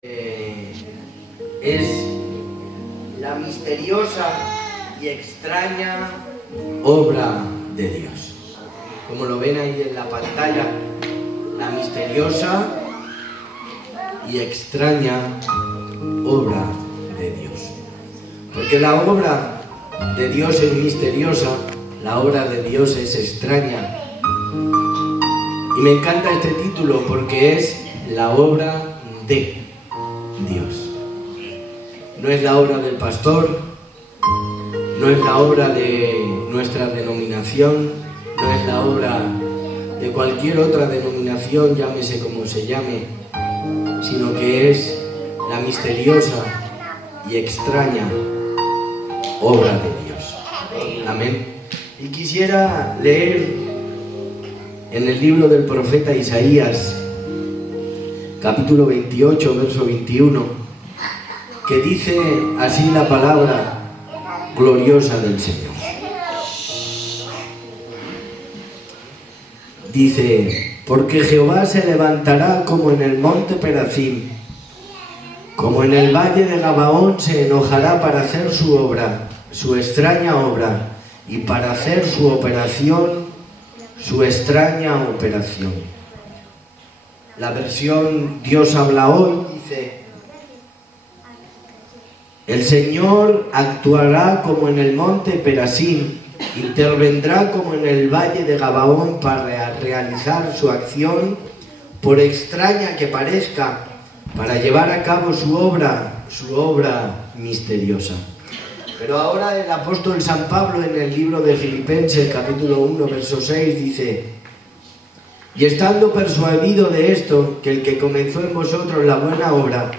Es la misteriosa y extraña obra de Dios. Como lo ven ahí en la pantalla, la misteriosa y extraña obra de Dios. Porque la obra de Dios es misteriosa, la obra de Dios es extraña. Y me encanta este título porque es la obra de Dios. No es la obra del pastor, no es la obra de nuestra denominación, no es la obra de cualquier otra denominación, llámese como se llame, sino que es la misteriosa y extraña obra de Dios. Amén. Y quisiera leer en el libro del profeta Isaías, capítulo 28, verso 21, que dice así la palabra gloriosa del Señor. Dice: porque Jehová se levantará como en el monte Perazim, como en el valle de Gabaón se enojará para hacer su obra, su extraña obra, y para hacer su operación, su extraña operación. La versión Dios habla hoy dice: el Señor actuará como en el monte Perazim, intervendrá como en el valle de Gabaón para realizar su acción, por extraña que parezca, para llevar a cabo su obra misteriosa. Pero ahora el apóstol San Pablo en el libro de Filipenses, capítulo 1, verso 6, dice: y estando persuadido de esto, que el que comenzó en vosotros la buena obra,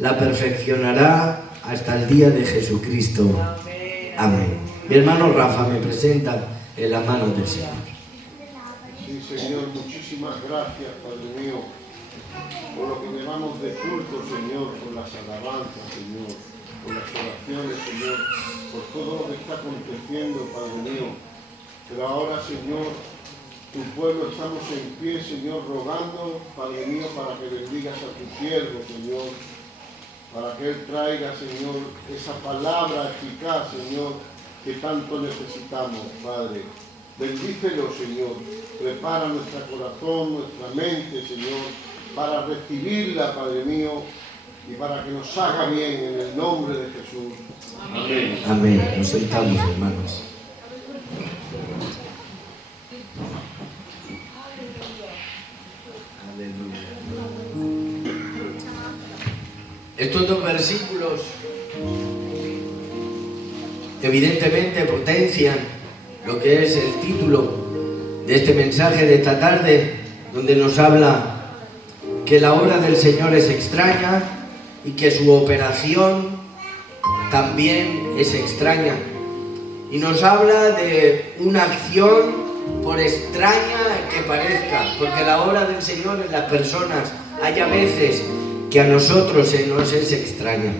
la perfeccionará hasta el día de Jesucristo. Amén. Mi hermano Rafa me presenta en las manos del Señor. Sí, Señor, muchísimas gracias, Padre mío, por lo que llevamos de culto, Señor, por las alabanzas, Señor, por las oraciones, Señor, por todo lo que está aconteciendo, Padre mío. Pero ahora, Señor, tu pueblo estamos en pie, Señor, rogando, Padre mío, para que bendigas a tu siervo, Señor, para que Él traiga, Señor, esa palabra eficaz, Señor, que tanto necesitamos, Padre. Bendícelo, Señor. Prepara nuestro corazón, nuestra mente, Señor, para recibirla, Padre mío, y para que nos haga bien en el nombre de Jesús. Amén. Amén. Nos sentamos, hermanos. Estos dos versículos evidentemente potencian lo que es el título de este mensaje de esta tarde, donde nos habla que la obra del Señor es extraña y que su operación también es extraña. Y nos habla de una acción, por extraña que parezca, porque la obra del Señor en las personas hay a veces que a nosotros se nos es extraña.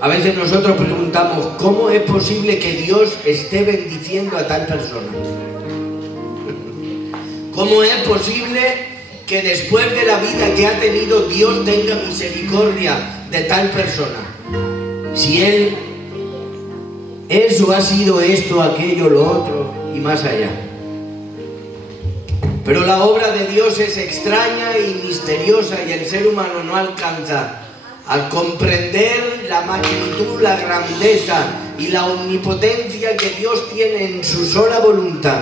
A veces nosotros preguntamos: ¿cómo es posible que Dios esté bendiciendo a tal persona? ¿Cómo es posible que después de la vida que ha tenido Dios tenga misericordia de tal persona? Si Él eso ha sido esto, aquello, lo otro y más allá. Pero la obra de Dios es extraña y misteriosa, y el ser humano no alcanza a comprender la magnitud, la grandeza y la omnipotencia que Dios tiene en su sola voluntad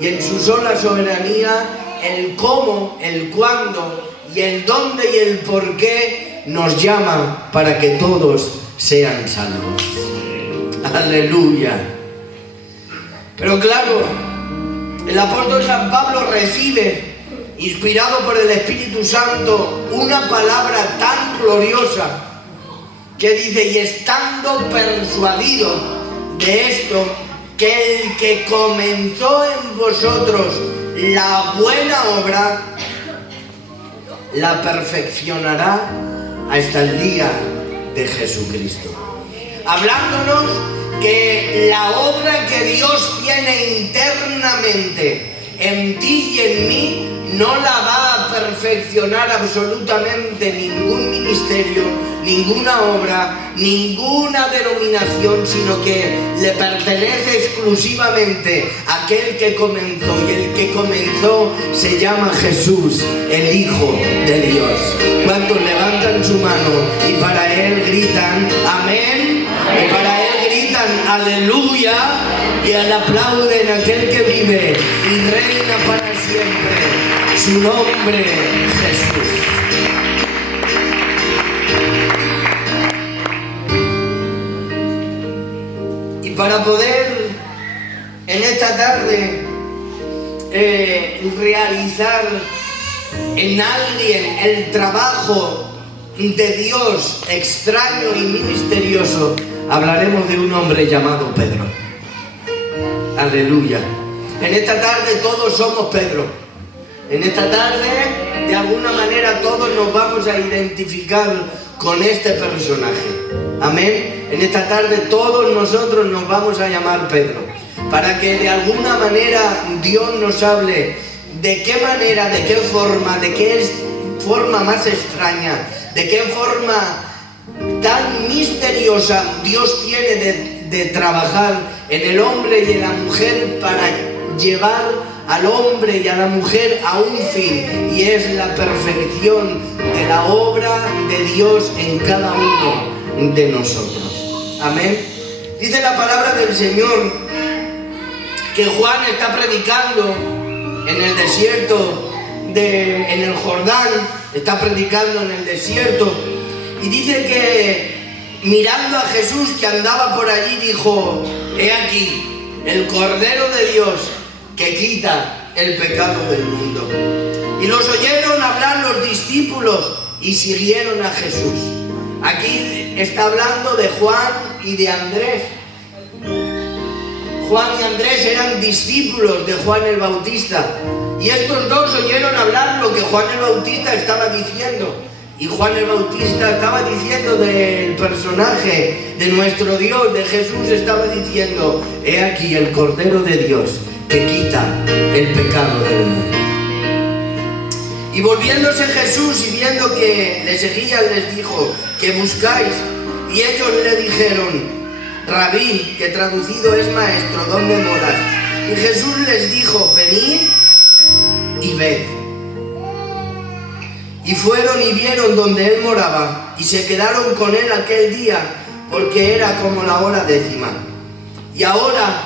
y en su sola soberanía, el cómo, el cuándo y el dónde y el por qué nos llama para que todos sean salvos. Aleluya. Pero claro, el apóstol San Pablo recibe, inspirado por el Espíritu Santo, una palabra tan gloriosa que dice: y estando persuadido de esto, que el que comenzó en vosotros la buena obra, la perfeccionará hasta el día de Jesucristo. Hablándonos que la obra que Dios tiene internamente en ti y en mí no la va a perfeccionar absolutamente ningún ministerio, ninguna obra, ninguna denominación, sino que le pertenece exclusivamente a aquel que comenzó, y el que comenzó se llama Jesús, el Hijo de Dios. ¿Cuántos levantan su mano y para Él gritan amén? Y para Él gritan aleluya, y le aplauden a aquel que vive y reina para siempre. Su nombre, Jesús. Y para poder en esta tarde realizar en alguien el trabajo de Dios extraño y misterioso, hablaremos de un hombre llamado Pedro. Aleluya. En esta tarde todos somos Pedro. En esta tarde, de alguna manera, todos nos vamos a identificar con este personaje. Amén. En esta tarde todos nosotros nos vamos a llamar Pedro, para que de alguna manera Dios nos hable de qué manera, de qué forma, de qué forma más extraña, de qué forma tan misteriosa Dios tiene de trabajar en el hombre y en la mujer para llevar al hombre y a la mujer a un fin, y es la perfección de la obra de Dios en cada uno de nosotros. Amén. Dice la palabra del Señor que Juan está predicando en el desierto, en el Jordán, está predicando en el desierto, y dice que mirando a Jesús que andaba por allí, dijo: he aquí el Cordero de Dios que quita el pecado del mundo. Y los oyeron hablar los discípulos y siguieron a Jesús. Aquí está hablando de Juan y de Andrés. Juan y Andrés eran discípulos de Juan el Bautista, y estos dos oyeron hablar lo que Juan el Bautista estaba diciendo. Y Juan el Bautista estaba diciendo del personaje de nuestro Dios, de Jesús, estaba diciendo: he aquí el Cordero de Dios que quita el pecado del mundo. Y volviéndose Jesús y viendo que le seguían, les dijo: ¿qué buscáis? Y ellos le dijeron: Rabí, que traducido es maestro, ¿dónde moras? Y Jesús les dijo: venid y ved. Y fueron y vieron donde él moraba, y se quedaron con él aquel día, porque era como la hora 10. Y ahora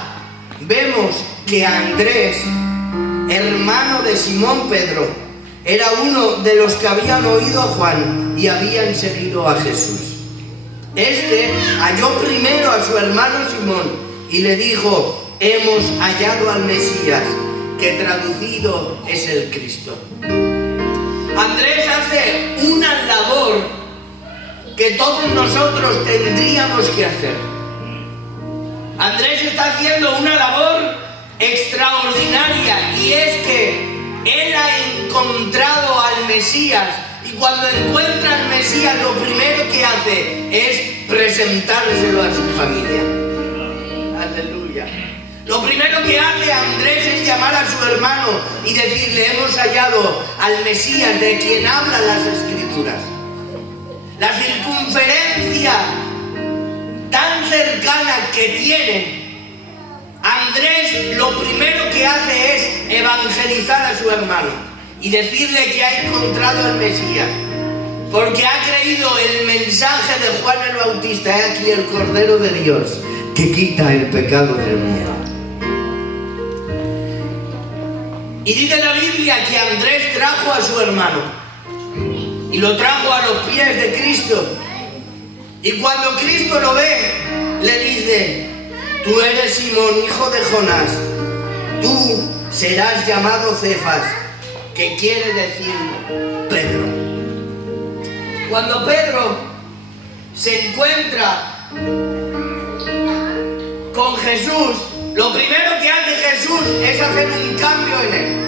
vemos que Andrés, hermano de Simón Pedro, era uno de los que habían oído a Juan y habían seguido a Jesús. Este halló primero a su hermano Simón y le dijo: hemos hallado al Mesías, que traducido es el Cristo. Andrés hace una labor que todos nosotros tendríamos que hacer. Andrés está haciendo una labor extraordinaria, y es que él ha encontrado al Mesías, y cuando encuentra al Mesías lo primero que hace es presentárselo a su familia. Aleluya. Lo primero que hace Andrés es llamar a su hermano y decirle: hemos hallado al Mesías de quien hablan las Escrituras. La circunferencia tan cercana que tiene Andrés, lo primero que hace es evangelizar a su hermano y decirle que ha encontrado al Mesías, porque ha creído el mensaje de Juan el Bautista: he aquí el Cordero de Dios que quita el pecado del mundo. Y dice la Biblia que Andrés trajo a su hermano y lo trajo a los pies de Cristo, y cuando Cristo lo ve, le dice: tú eres Simón, hijo de Jonás, tú serás llamado Cefas, que quiere decir Pedro. Cuando Pedro se encuentra con Jesús, lo primero que hace Jesús es hacer un cambio en él.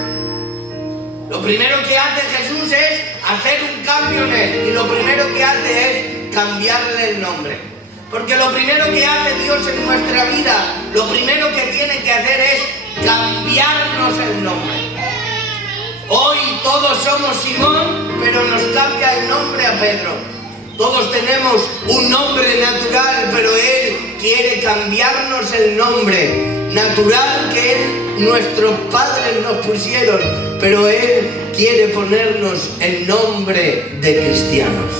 Lo primero que hace Jesús es hacer un cambio en él, y lo primero que hace es cambiarle el nombre. Porque lo primero que hace Dios en nuestra vida, lo primero que tiene que hacer es cambiarnos el nombre. Hoy todos somos Simón, pero nos cambia el nombre a Pedro. Todos tenemos un nombre natural, pero Él quiere cambiarnos el nombre natural que nuestros padres nos pusieron, pero Él quiere ponernos el nombre de cristianos.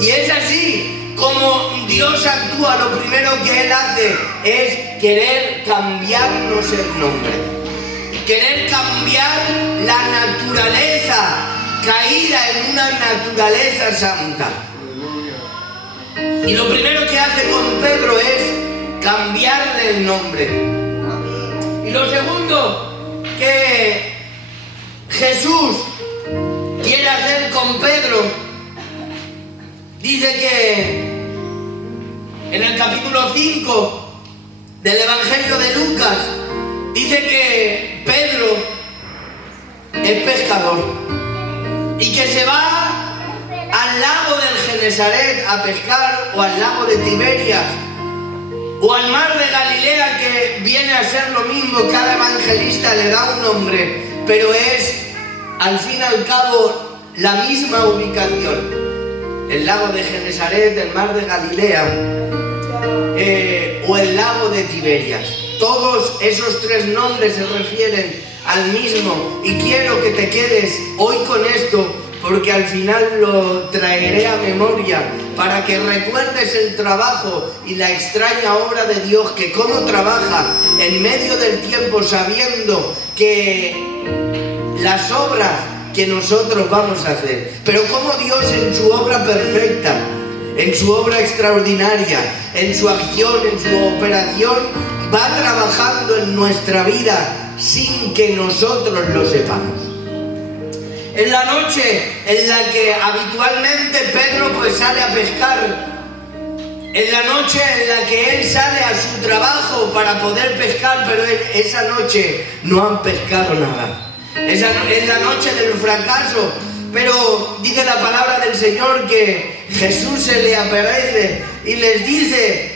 Y es así como Dios actúa. Lo primero que Él hace es querer cambiarnos el nombre, querer cambiar la naturaleza caída en una naturaleza santa. Y lo primero que hace con Pedro es cambiarle el nombre. Y lo segundo que Jesús quiere hacer con Pedro, dice que en el capítulo 5 del Evangelio de Lucas, dice que Pedro es pescador y que se va al lago del Genesaret a pescar, o al lago de Tiberias, o al mar de Galilea, que viene a ser lo mismo. Cada evangelista le da un nombre, pero es al fin y al cabo la misma ubicación: el lago de Genesaret, el mar de Galilea, o el lago de Tiberias. Todos esos tres nombres se refieren al mismo, y quiero que te quedes hoy con esto, porque al final lo traeré a memoria para que recuerdes el trabajo y la extraña obra de Dios, que cómo trabaja en medio del tiempo, sabiendo que las obras que nosotros vamos a hacer, pero cómo Dios en su obra perfecta, en su obra extraordinaria, en su acción, en su operación, va trabajando en nuestra vida sin que nosotros lo sepamos. En la noche en la que habitualmente Pedro pues sale a pescar, en la noche en la que él sale a su trabajo para poder pescar, pero esa noche no han pescado nada. Es la noche del fracaso, pero dice la palabra del Señor que Jesús se le aparece y les dice: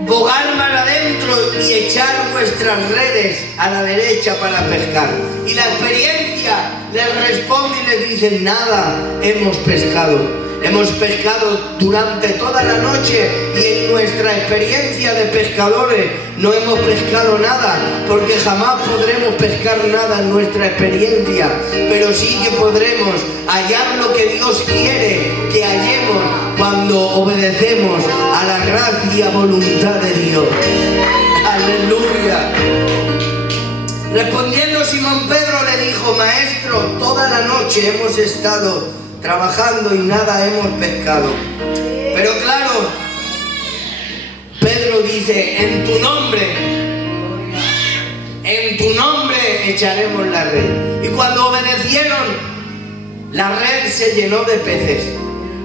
bogar mar adentro y echar vuestras redes a la derecha para pescar. Y la experiencia les responde y les dice: nada hemos pescado. Hemos pescado durante toda la noche, y en nuestra experiencia de pescadores no hemos pescado nada, porque jamás podremos pescar nada en nuestra experiencia, pero sí que podremos hallar lo que Dios quiere que hallemos cuando obedecemos a la gracia y voluntad de Dios. ¡Aleluya! Respondiendo Simón Pedro le dijo: maestro, toda la noche hemos estado trabajando y nada hemos pescado. Pero claro, Pedro dice: en tu nombre echaremos la red. Y cuando obedecieron, la red se llenó de peces,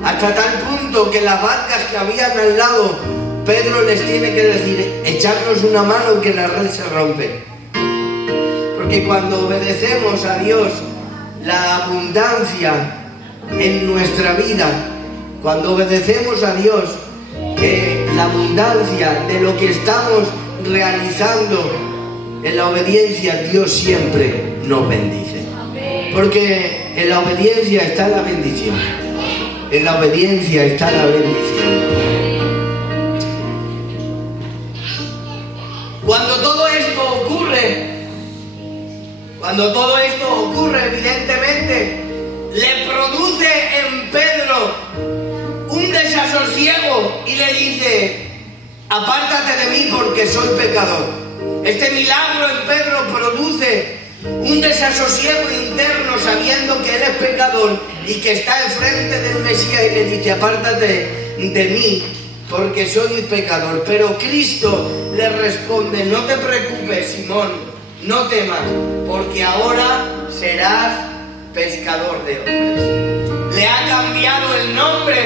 hasta tal punto que las barcas que habían al lado, Pedro les tiene que decir: echarnos una mano que la red se rompe. Porque cuando obedecemos a Dios, la abundancia en nuestra vida, cuando obedecemos a Dios, la abundancia de lo que estamos realizando en la obediencia, Dios siempre nos bendice. Porque en la obediencia está la bendición. En la obediencia está la bendición. Cuando todo esto ocurre, evidentemente le produce en Pedro un desasosiego y le dice: apártate de mí porque soy pecador. Este milagro en Pedro produce un desasosiego interno, sabiendo que él es pecador y que está enfrente del Mesías, y le dice: apártate de mí porque soy pecador. Pero Cristo le responde: no te preocupes, Simón, no temas, porque ahora serás pescador de hombres. Le ha cambiado el nombre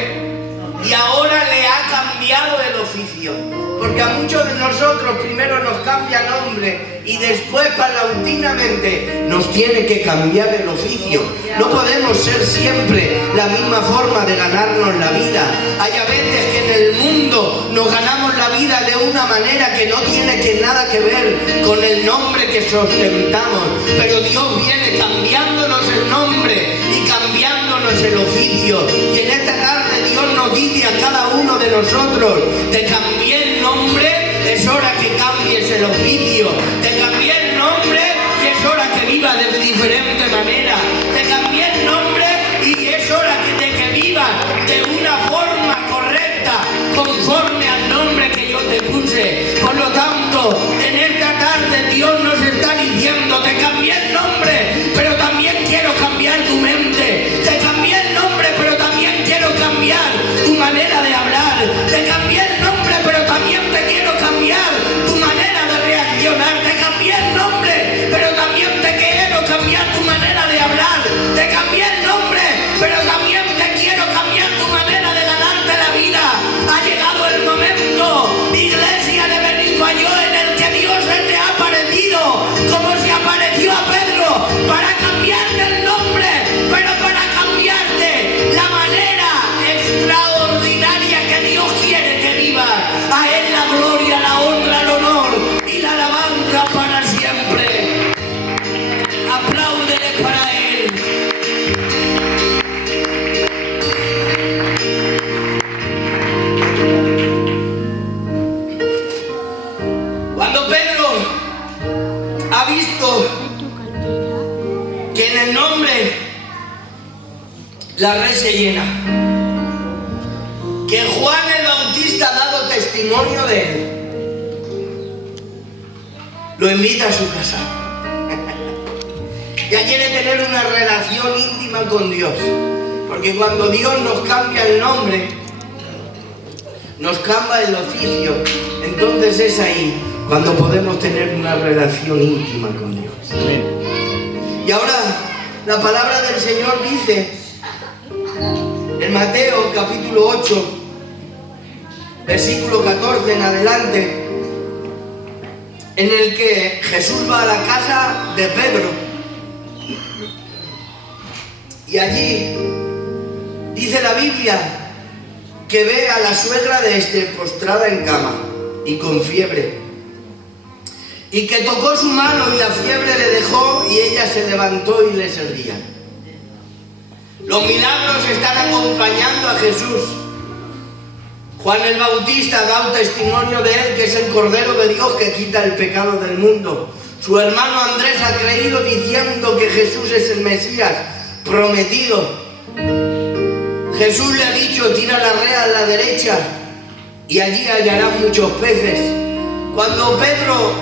y ahora le ha cambiado el oficio. Porque a muchos de nosotros primero nos cambia nombre y después paulatinamente nos tiene que cambiar el oficio. No podemos ser siempre la misma forma de ganarnos la vida. Hay a veces que en el mundo nos ganamos la vida de una manera que no tiene nada que ver con el nombre que sostentamos. Pero Dios viene cambiándonos el nombre y cambiándonos el oficio. Y en esta tarde Dios nos dice a cada uno de nosotros: te cambié el nombre, es hora que cambies el oficio. Te cambié el nombre y es hora que vivas de diferente manera. Te cambié el nombre y es hora de que vivas de una forma correcta, conforme al nombre que yo te puse. Por lo tanto, en esta tarde Dios nos está diciendo: te cambié el nombre, pero también quiero cambiar tu mente. Te cambié el nombre, pero también quiero cambiar tu manera de hablar. Te cambié el nombre, pero también te quiero cambiar tu manera de reaccionar. Te cambié el nombre, pero también te quiero cambiar tu manera de hablar. Te cambié el nombre, pero también te quiero cambiar tu manera de ganarte la vida. Ha llegado el momento, iglesia de Benifayó, en el que Dios se te ha aparecido, como se apareció a Pedro, para cambiarte el nombre, pero para cambiarte la manera extraordinaria que Dios quiere que vivas. A Él la gloria, la honra, el honor y la alabanza para siempre. Apláudele para Él. Cuando Pedro ha visto que en el nombre la red se llena, que Juan el Bautista ha dado testimonio de él, lo invita a su casa. Ya quiere tener una relación íntima con Dios, porque cuando Dios nos cambia el nombre, nos cambia el oficio, entonces es ahí cuando podemos tener una relación íntima con Dios. Amén. Y ahora la palabra del Señor dice en Mateo capítulo 8, versículo 14 en adelante, en el que Jesús va a la casa de Pedro y allí dice la Biblia que ve a la suegra de este postrada en cama y con fiebre, y que tocó su mano y la fiebre le dejó y ella se levantó y le servía. Los milagros están acompañando a Jesús. Juan el Bautista da un testimonio de él, que es el Cordero de Dios que quita el pecado del mundo. Su hermano Andrés ha creído diciendo que Jesús es el Mesías prometido. Jesús le ha dicho: tira la red a la derecha y allí hallarán muchos peces. Cuando Pedro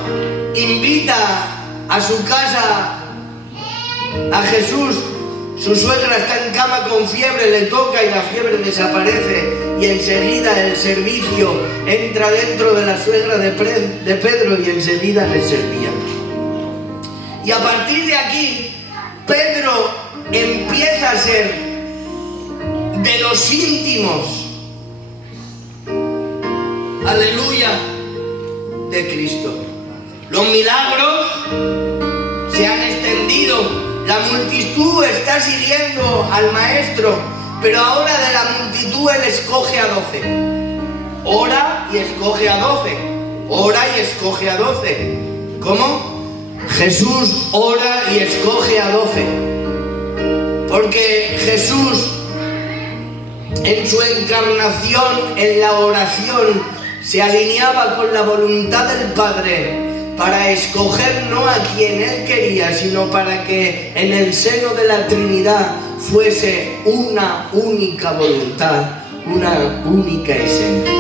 invita a su casa a Jesús, su suegra está en cama con fiebre, le toca y la fiebre desaparece, y enseguida el servicio entra dentro de la suegra de Pedro y enseguida le servían. Y a partir de aquí, Pedro empieza a ser de los íntimos, aleluya, de Cristo. Los milagros se han extendido. La multitud está siguiendo al Maestro, pero ahora de la multitud Él escoge a 12. Ora y escoge a 12. Ora y escoge a 12. ¿Cómo? Jesús ora y escoge a 12. Porque Jesús, en su encarnación, en la oración, se alineaba con la voluntad del Padre, para escoger no a quien Él quería, sino para que en el seno de la Trinidad fuese una única voluntad, una única esencia.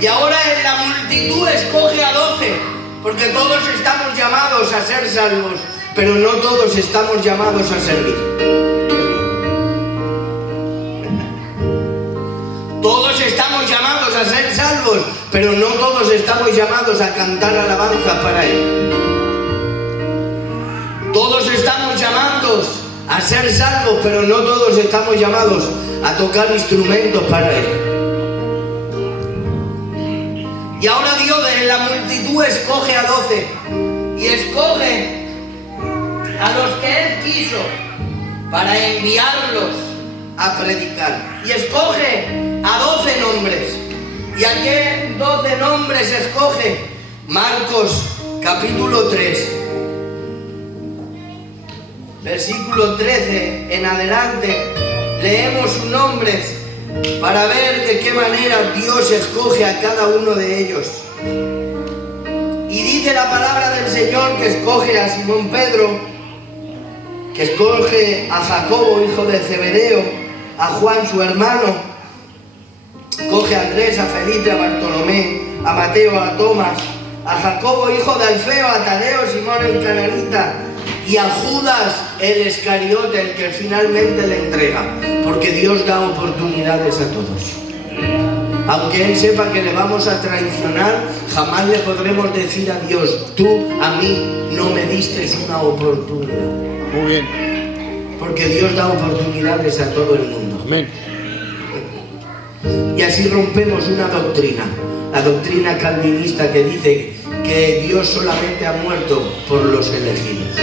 Y ahora en la multitud escoge a 12, porque todos estamos llamados a ser salvos, pero no todos estamos llamados a servir. Todos estamos llamados a ser salvos, pero no todos estamos llamados a cantar alabanza para Él. Todos estamos llamados a ser salvos, pero no todos estamos llamados a tocar instrumentos para Él. Y ahora Dios en la multitud escoge a 12 y escoge a los que Él quiso para enviarlos a predicar. Y escoge a 12 nombres. ¿Y a qué 12 nombres escoge? Marcos capítulo 3, versículo 13 en adelante, leemos sus nombres para ver de qué manera Dios escoge a cada uno de ellos. Y dice la palabra del Señor que escoge a Simón Pedro, que escoge a Jacobo, hijo de Zebedeo, a Juan su hermano, escoge a Andrés, a Felipe, a Bartolomé, a Mateo, a Tomás, a Jacobo, hijo de Alfeo, a Tadeo, Simón el cananita, y a Judas el Iscariote, el que finalmente le entrega, porque Dios da oportunidades a todos. Aunque Él sepa que le vamos a traicionar, jamás le podremos decir a Dios: tú a mí no me diste una oportunidad. Muy bien. Porque Dios da oportunidades a todo el mundo. Amén. Y así rompemos una doctrina, la doctrina calvinista que dice que Dios solamente ha muerto por los elegidos.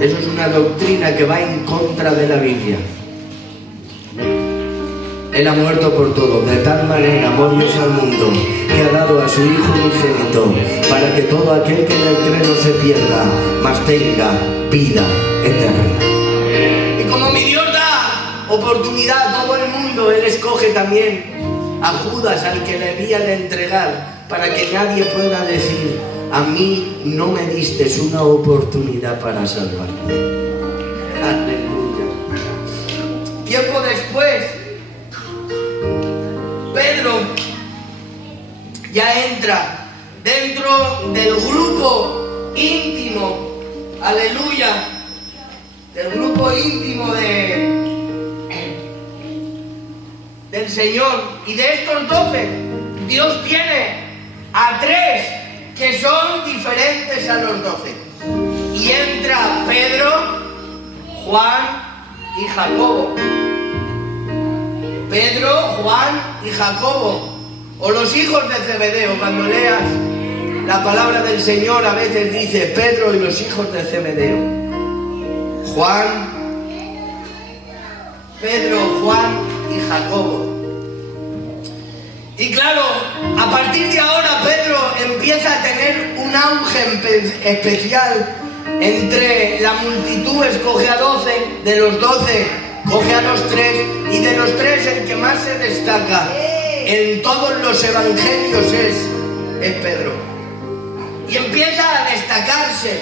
Eso es una doctrina que va en contra de la Biblia. Él ha muerto por todo, de tal manera amó Dios al mundo, que ha dado a su Hijo unigénito, para que todo aquel que en él cree no se pierda, mas tenga vida eterna. Y como mi Dios da oportunidad a todo el mundo, Él escoge también a Judas, al que le había de entregar, para que nadie pueda decir: a mí no me diste una oportunidad para salvarme. Aleluya. Tiempo después, Pedro ya entra dentro del grupo íntimo, aleluya, del grupo íntimo del Señor. Y de estos 12, Dios tiene a 3 que son diferentes a los 12. Y entra Pedro, Juan y Jacobo. Pedro, Juan y Jacobo, o los hijos de Zebedeo. Cuando leas la palabra del Señor, a veces dice Pedro y los hijos de Zebedeo. Pedro, Juan y Jacobo. Y claro, a partir de ahora Pedro empieza a tener un auge especial entre la multitud. Escoge a 12, de los 12 coge a los 3, y de los 3 el que más se destaca en todos los evangelios es Pedro. Y empieza a destacarse.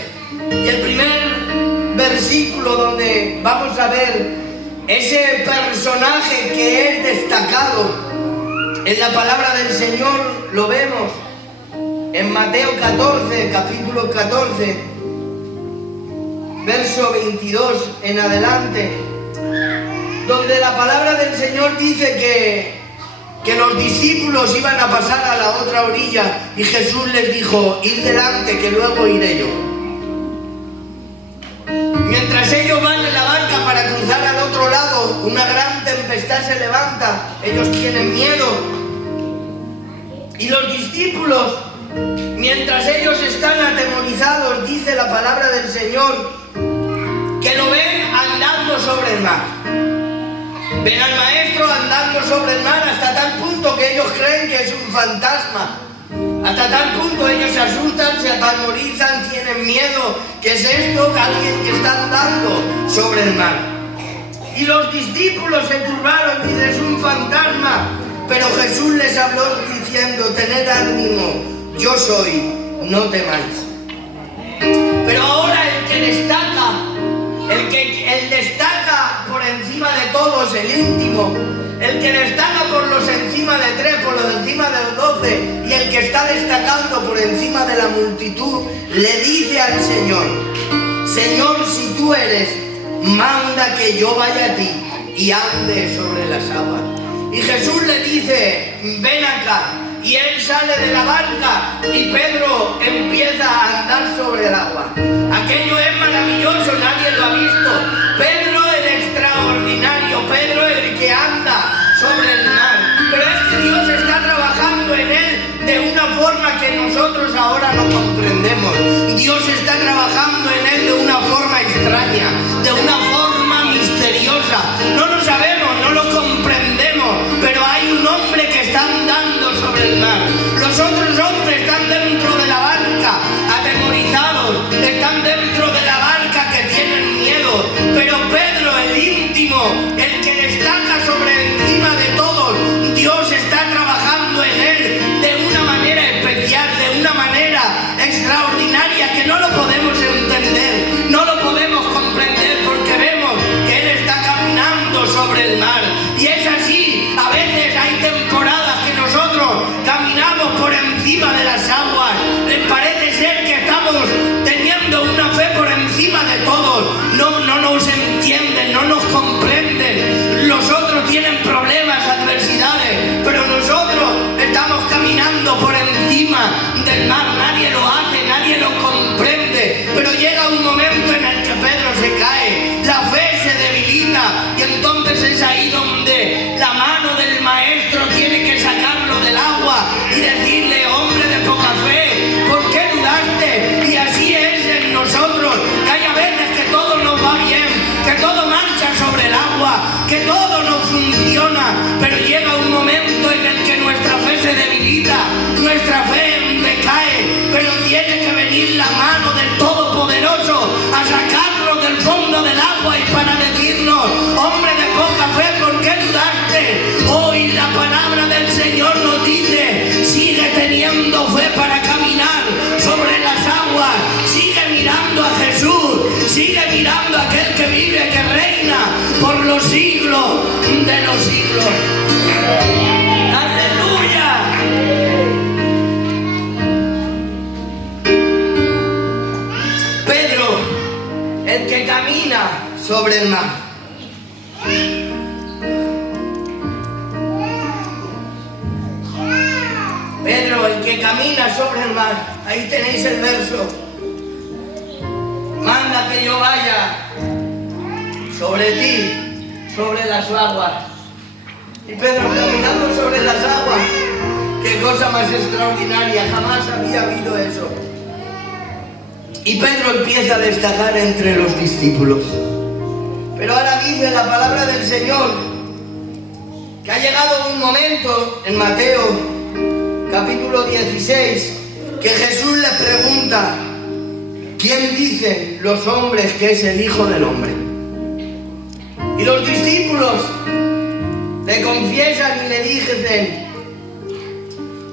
Y el primer versículo donde vamos a ver ese personaje que es destacado en la palabra del Señor, lo vemos en Mateo 14, capítulo 14, verso 22 en adelante, donde la palabra del Señor dice que los discípulos iban a pasar a la otra orilla y Jesús les dijo: id delante, que luego iré yo. Mientras ellos van en la barca para cruzar al otro lado, una gran tempestad se levanta, ellos tienen miedo. Y los discípulos, mientras ellos están atemorizados, dice la palabra del Señor, que lo ven andando sobre el mar. Ven al maestro andando sobre el mar, hasta tal punto que ellos creen que es un fantasma. Hasta tal punto ellos se asustan, se atemorizan, tienen miedo. ¿Qué es esto? Alguien que está andando sobre el mar. Y los discípulos se turbaron, dicen: es un fantasma. Pero Jesús les habló diciendo: tened ánimo, yo soy, no temáis. Pero ahora el que destaca, el destaca por encima de todos, el íntimo, el que destaca por los encima de 3, por los encima de 12, y el que está destacando por encima de la multitud, le dice al Señor: Señor, si tú eres, manda que yo vaya a ti y ande sobre las aguas. Y Jesús le dice: ven acá. Y él sale de la barca y Pedro empieza a andar sobre el agua. Aquello es maravilloso, nadie lo ha visto. Pedro el extraordinario, Pedro el que anda sobre el mar. Pero es que Dios está trabajando en él de ahora no comprendemos. Dios está trabajando en él de una forma extraña, de una forma misteriosa. No lo sabemos, no lo comprendemos, pero hay un hombre que está andando sobre el mar. Los otros hombres están dentro de la barca, atemorizados, están dentro de la barca que tienen miedo, pero Pedro, el íntimo, el que destaca sobre encima de todos, Dios está trabajando en él de una manera especial, de una manera extraordinaria que no lo podemos entender, no lo podemos comprender, porque vemos que él está caminando sobre el mar. Y es así, a veces hay temporadas que nosotros caminamos por encima de las aguas. Parece ser que estamos teniendo una fe por encima de todos. No nos entienden, no nos comprenden. Los otros tienen problemas, adversidades, pero nosotros estamos caminando por encima del mar. Nadie lo hace, nadie lo comprende, pero llega un momento en el que Pedro se cae, la fe se debilita, y entonces es ahí donde la mano del maestro tiene que sacarlo del agua y decirle: hombre de poca fe, ¿por qué dudaste? Y así es en nosotros, que hay a veces que todo nos va bien, que todo marcha sobre el agua, que todo nos funciona, pero llega un momento en el que nuestra fe se debilita, nuestra fe decae, pero tiene que venir la mano del Todopoderoso a sacarnos del fondo del agua y para decirnos: hombre de poca fe, ¿por qué dudaste? Hoy la palabra del Señor nos dice: sigue teniendo fe para caminar sobre las aguas, sigue mirando a Jesús, sigue mirando a aquel que vive, que reina por los siglos de los siglos. ¡Aleluya! Pedro, el que camina sobre el mar. Pedro, el que camina sobre el mar. Ahí tenéis el verso. Manda que yo vaya sobre ti, sobre las aguas. Y Pedro caminando sobre las aguas. Qué cosa más extraordinaria, jamás había habido eso. Y Pedro empieza a destacar entre los discípulos. Pero ahora dice la palabra del Señor que ha llegado un momento en Mateo capítulo 16 que Jesús le pregunta: ¿quién dicen los hombres que es el Hijo del Hombre? Y los discípulos le confiesan y le dicen: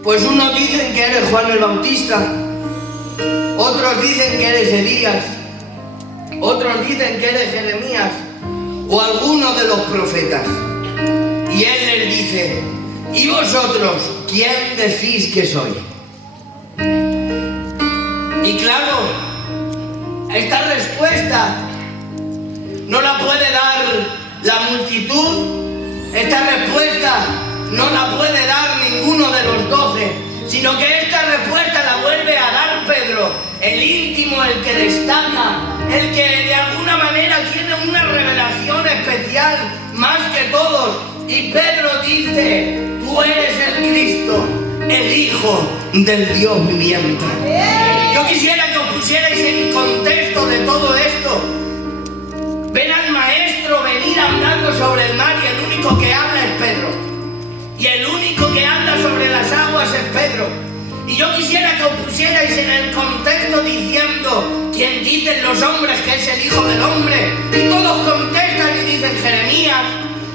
pues unos dicen que eres Juan el Bautista, otros dicen que eres Elías, otros dicen que eres Jeremías o alguno de los profetas. Y él les dice: ¿y vosotros quién decís que soy? Y claro, esta respuesta no la puede dar la multitud, esta respuesta no la puede dar ninguno de los 12, sino que esta respuesta la vuelve a dar Pedro, el íntimo, el que destaca, el que de alguna manera tiene una revelación especial más que todos. Y Pedro dice: tú eres el Cristo, el Hijo del Dios viviente. Yo quisiera que os pusierais en contexto de todo esto. Ven al maestro venir andando sobre el mar y el único que habla es Pedro. Y el único que anda sobre las aguas es Pedro. Y yo quisiera que os pusierais en el contexto diciendo: ¿quién dicen los hombres que es el Hijo del Hombre? Y todos contestan y dicen Jeremías,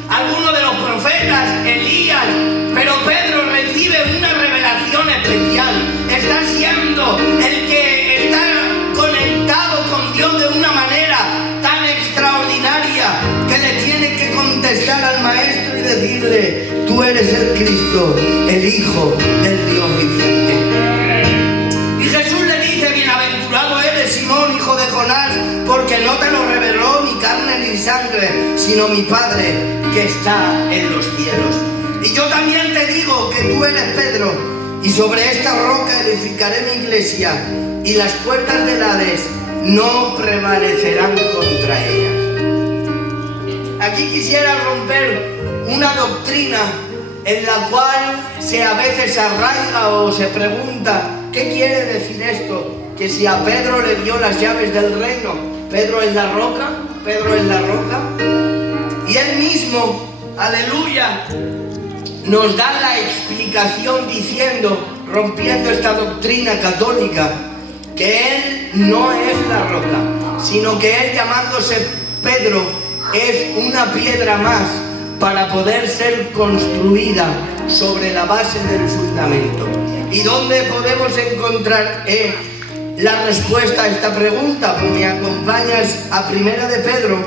alguno de los profetas, Elías. Pero Pedro recibe una revelación especial. Está siendo el que está conectado con Dios de una manera tan extraordinaria que le tiene que contestar al maestro y decirle: tú eres el Cristo, el Hijo del Dios viviente. Y Jesús le dice: bienaventurado eres, Simón, hijo de Jonás, porque no te lo reveló ni carne ni sangre, sino mi Padre que está en los cielos. Y yo también te digo que tú eres Pedro, y sobre esta roca edificaré mi iglesia, y las puertas del Hades no prevalecerán contra ella. Aquí quisiera romper una doctrina en la cual a veces arraiga o se pregunta: ¿Qué quiere decir esto? Que si a Pedro le dio las llaves del reino, Pedro es la roca, Pedro es la roca. Y él mismo, aleluya, nos da la explicación diciendo, rompiendo esta doctrina católica, que él no es la roca, sino que él, llamándose Pedro, es una piedra más para poder ser construida sobre la base del fundamento. ¿Y dónde podemos encontrar la respuesta a esta pregunta? Pues me acompañas a Primera de Pedro,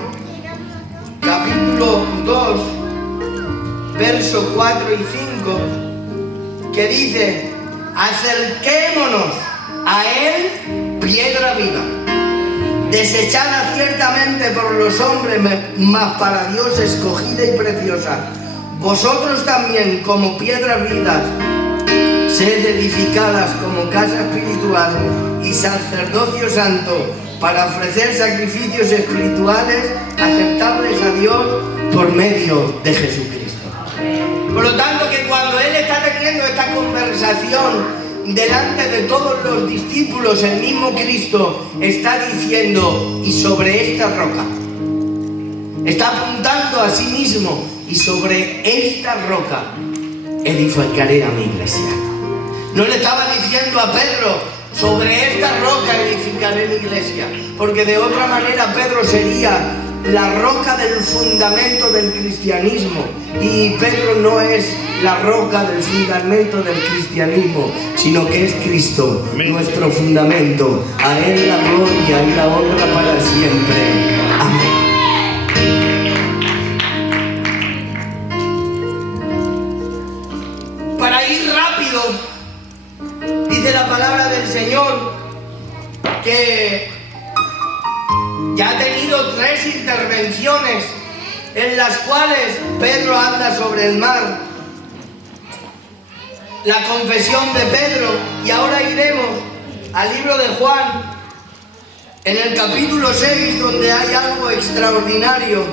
capítulo 2, versos 4 y 5, que dice: acerquémonos a él, piedra viva, desechada ciertamente por los hombres, mas para Dios escogida y preciosa. Vosotros también, como piedras vivas, sed edificadas como casa espiritual y sacerdocio santo, para ofrecer sacrificios espirituales aceptables a Dios por medio de Jesucristo. Por lo tanto, que cuando él está teniendo esta conversación delante de todos los discípulos, el mismo Cristo está diciendo: y sobre esta roca, está apuntando a sí mismo, y sobre esta roca edificaré a mi iglesia. No le estaba diciendo a Pedro: sobre esta roca edificaré mi iglesia, porque de otra manera Pedro sería la roca del fundamento del cristianismo, y Pedro no es la roca del fundamento del cristianismo, sino que es Cristo, nuestro fundamento. A él la gloria y la honra para siempre. Amén. Para ir rápido, dice la palabra del Señor que ya ha tenido 3 intervenciones en las cuales Pedro anda sobre el mar, la confesión de Pedro, y ahora iremos al libro de Juan, en el capítulo 6, donde hay algo extraordinario,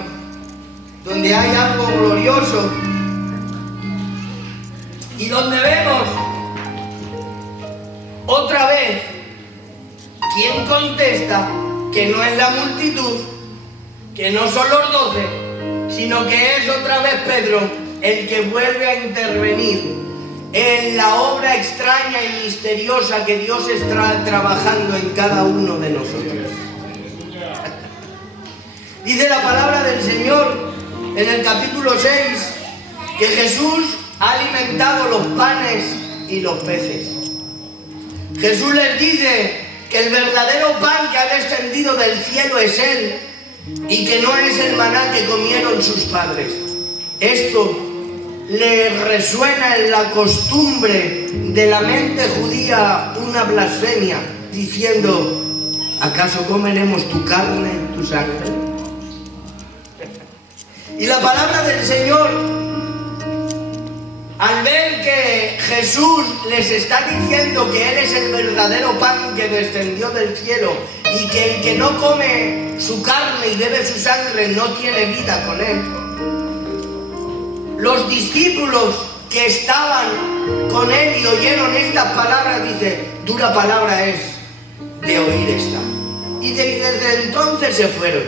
donde hay algo glorioso, y donde vemos otra vez quién contesta que no es la multitud, que no son los 12, sino que es otra vez Pedro el que vuelve a intervenir en la obra extraña y misteriosa que Dios está trabajando en cada uno de nosotros. Dice la palabra del Señor en el capítulo 6 que Jesús ha alimentado los panes y los peces. Jesús les dice que el verdadero pan que ha descendido del cielo es Él, y que no es el maná que comieron sus padres. Esto le resuena en la costumbre de la mente judía una blasfemia, diciendo: ¿acaso comeremos tu carne, tu sangre? Y la palabra del Señor, al ver que Jesús les está diciendo que Él es el verdadero pan que descendió del cielo, y que el que no come su carne y bebe su sangre no tiene vida con Él, los discípulos que estaban con Él y oyeron estas palabras, dice: dura palabra es de oír esta. Y desde entonces se fueron.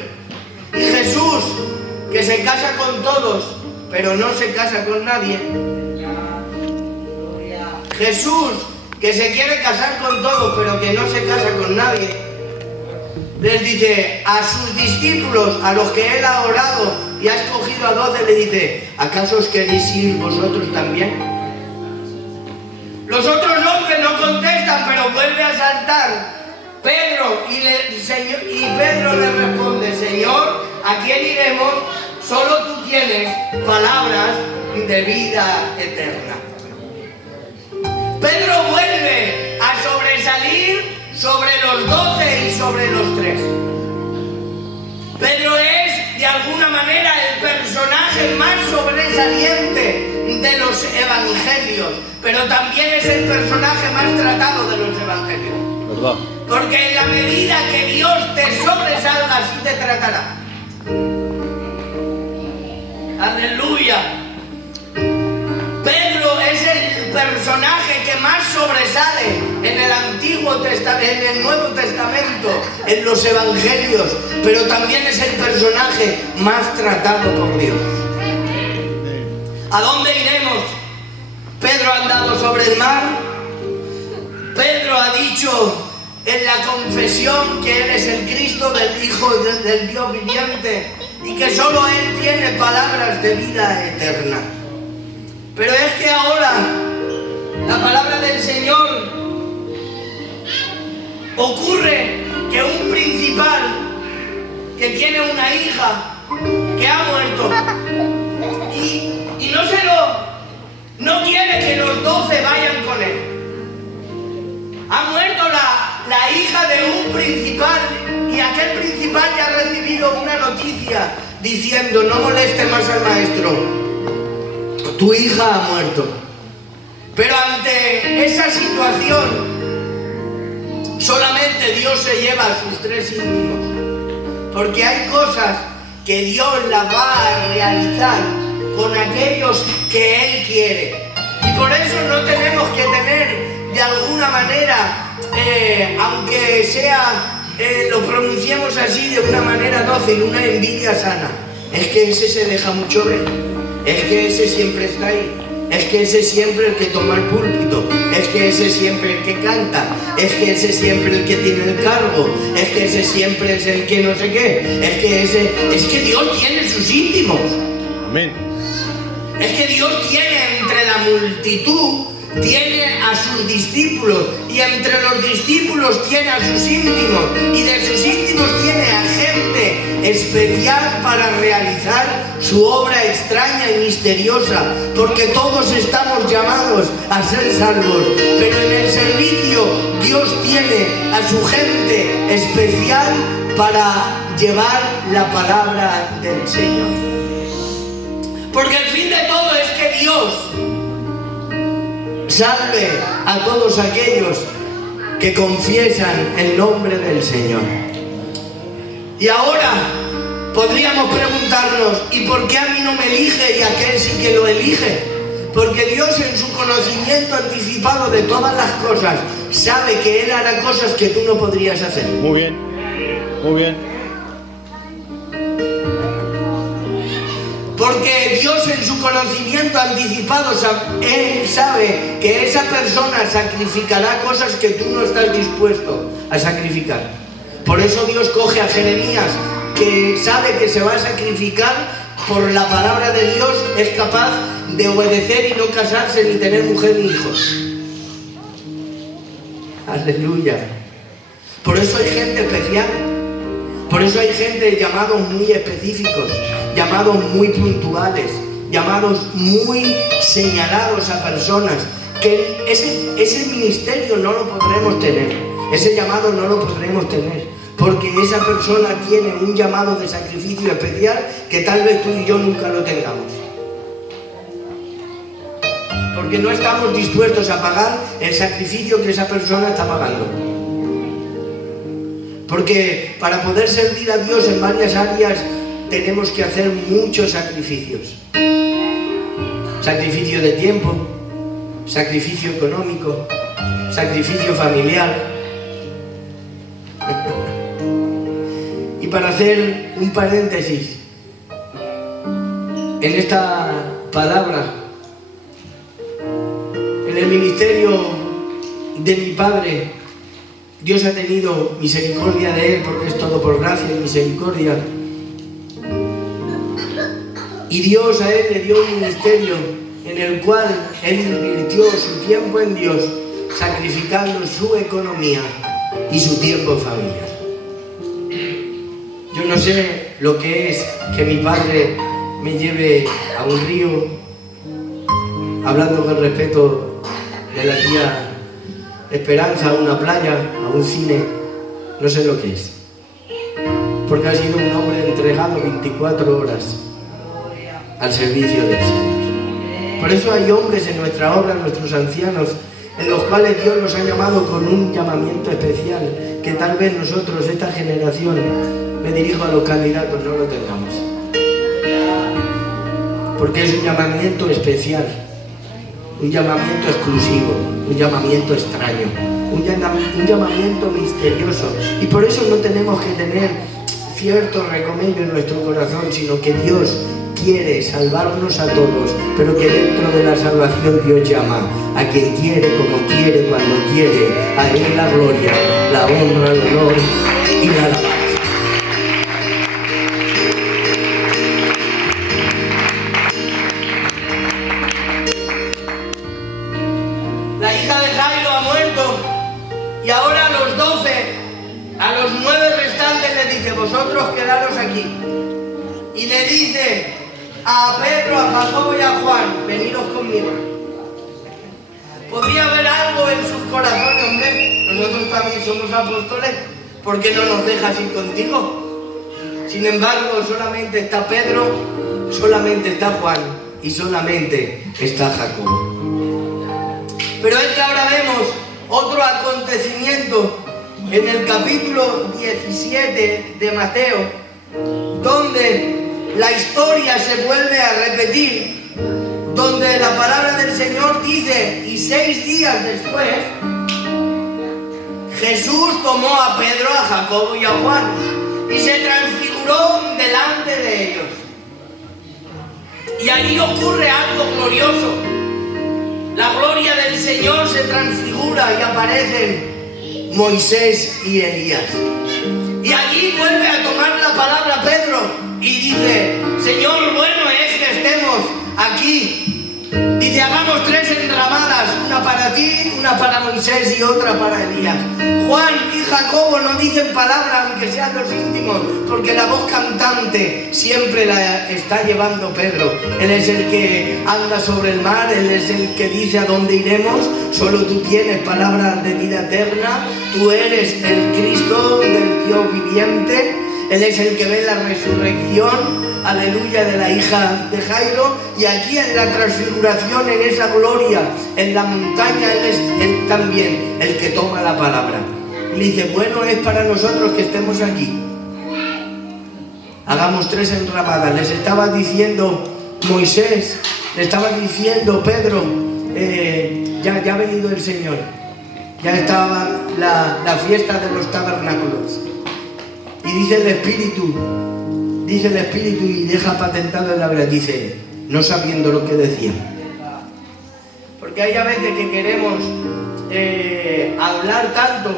Y Jesús, que se casa con todos, pero no se casa con nadie, Jesús, que se quiere casar con todos, pero que no se casa con nadie, les dice a sus discípulos, a los que Él ha orado y ha escogido a 12, le dice: ¿acaso os queréis ir vosotros también? Los otros hombres no contestan, pero vuelve a saltar Pedro, y Pedro le responde: Señor, ¿a quién iremos? Solo tú tienes palabras de vida eterna. Pedro vuelve a sobresalir sobre los 12 y sobre los 3. Pedro es, de alguna manera, el personaje más sobresaliente de los evangelios, pero también es el personaje más tratado de los evangelios. ¿Verdad? Porque en la medida que Dios te sobresalga, así te tratará. ¡Aleluya! Pedro es el personaje que más sobresale en el Antiguo Testamento, en el Nuevo Testamento, en los Evangelios, pero también es el personaje más tratado por Dios. ¿A dónde iremos? Pedro ha andado sobre el mar. Pedro ha dicho en la confesión que Él es el Cristo, del Hijo del Dios viviente, y que solo Él tiene palabras de vida eterna. Pero es que ahora la palabra del Señor ocurre que un principal que tiene una hija que ha muerto y no quiere que los 12 vayan con él. Ha muerto la hija de un principal y aquel principal ya ha recibido una noticia diciendo: no moleste más al maestro, tu hija ha muerto. Pero ante esa situación solamente Dios se lleva a sus 3 íntimos, porque hay cosas que Dios las va a realizar con aquellos que Él quiere, y por eso no tenemos que tener de alguna manera, aunque sea, lo pronunciemos así de una manera dócil, una envidia sana. Es que ese se deja mucho ver, es que ese siempre está ahí, es que ese siempre el que toma el púlpito, es que ese siempre el que canta, es que ese siempre el que tiene el cargo, es que ese siempre es el que no sé qué, es que Dios tiene sus íntimos. Amén. Es que Dios tiene entre la multitud, tiene a sus discípulos, y entre los discípulos tiene a sus íntimos, y de sus íntimos tiene a gente especial para realizar su obra extraña y misteriosa, porque todos estamos llamados a ser salvos, pero en el servicio Dios tiene a su gente especial para llevar la palabra del Señor. Porque el fin de todo es que Dios salve a todos aquellos que confiesan el nombre del Señor. Y ahora podríamos preguntarnos: ¿y por qué a mí no me elige y a aquel sí que lo elige? Porque Dios, en su conocimiento anticipado de todas las cosas, sabe que Él hará cosas que tú no podrías hacer. Muy bien, muy bien. Porque Dios, en su conocimiento anticipado, Él sabe que esa persona sacrificará cosas que tú no estás dispuesto a sacrificar. Por eso Dios coge a Jeremías, que sabe que se va a sacrificar por la palabra de Dios, es capaz de obedecer y no casarse, ni tener mujer ni hijos. Aleluya. Por eso hay gente especial. Por eso hay gente llamados muy específicos, llamados muy puntuales, llamados muy señalados a personas, que ese ministerio no lo podremos tener, ese llamado no lo podremos tener, porque esa persona tiene un llamado de sacrificio especial que tal vez tú y yo nunca lo tengamos. Porque no estamos dispuestos a pagar el sacrificio que esa persona está pagando. Porque para poder servir a Dios en varias áreas tenemos que hacer muchos sacrificios. Sacrificio de tiempo, sacrificio económico, sacrificio familiar. Y para hacer un paréntesis en esta palabra, en el ministerio de mi padre, Dios ha tenido misericordia de él, porque es todo por gracia y misericordia. Y Dios a él le dio un ministerio en el cual él invirtió su tiempo en Dios, sacrificando su economía y su tiempo familiar. Yo no sé lo que es que mi padre me lleve a un río, hablando con respeto de la tía Esperanza, a una playa, a un cine, no sé lo que es, porque ha sido un hombre entregado 24 horas al servicio del Señor. Por eso hay hombres en nuestra obra, nuestros ancianos, en los cuales Dios nos ha llamado con un llamamiento especial, que tal vez nosotros, esta generación, me dirijo a los candidatos, no lo tengamos, porque es un llamamiento especial. un llamamiento exclusivo, un llamamiento extraño, un llamamiento misterioso. Y por eso no tenemos que tener cierto remedio en nuestro corazón, sino que Dios quiere salvarnos a todos, pero que dentro de la salvación Dios llama a quien quiere, como quiere, cuando quiere. A Él la gloria, la honra, el honor y la alabanza. La hija de Jairo ha muerto y ahora a los 12, a los 9 restantes le dice: vosotros quedaros aquí. Y le dice a Pedro, a Jacobo y a Juan: veniros conmigo. Podría haber algo en sus corazones, hombre. Nosotros también somos apóstoles, ¿por qué no nos dejas ir contigo? Sin embargo, solamente está Pedro, solamente está Juan y solamente está Jacobo. Pero es que ahora vemos otro acontecimiento en el capítulo 17 de Mateo, donde la historia se vuelve a repetir, donde la palabra del Señor dice: y 6 días después, Jesús tomó a Pedro, a Jacobo y a Juan, y se transfiguró delante de ellos. Y allí ocurre algo glorioso. La gloria del Señor se transfigura y aparecen Moisés y Elías. Y allí vuelve a tomar la palabra Pedro y dice: Señor, bueno es que estemos aquí. Dice: hagamos 3 enramadas, una para ti, una para Moisés y otra para Elías. Juan y Jacobo no dicen palabra, aunque sean los íntimos, porque la voz cantante siempre la está llevando Pedro. Él es el que anda sobre el mar, él es el que dice a dónde iremos. Solo tú tienes palabras de vida eterna, tú eres el Cristo del Dios viviente. Él es el que ve la resurrección, aleluya, de la hija de Jairo. Y aquí en la transfiguración, en esa gloria, en la montaña, Él es él también el que toma la palabra. Y dice: bueno es para nosotros que estemos aquí. Hagamos 3 enramadas. Les estaba diciendo Moisés, le estaba diciendo Pedro, ya ha venido el Señor. Ya estaba la fiesta de los tabernáculos. Y dice el Espíritu, y deja patentado en la verdad, dice, no sabiendo lo que decía. Porque hay a veces que queremos hablar tanto,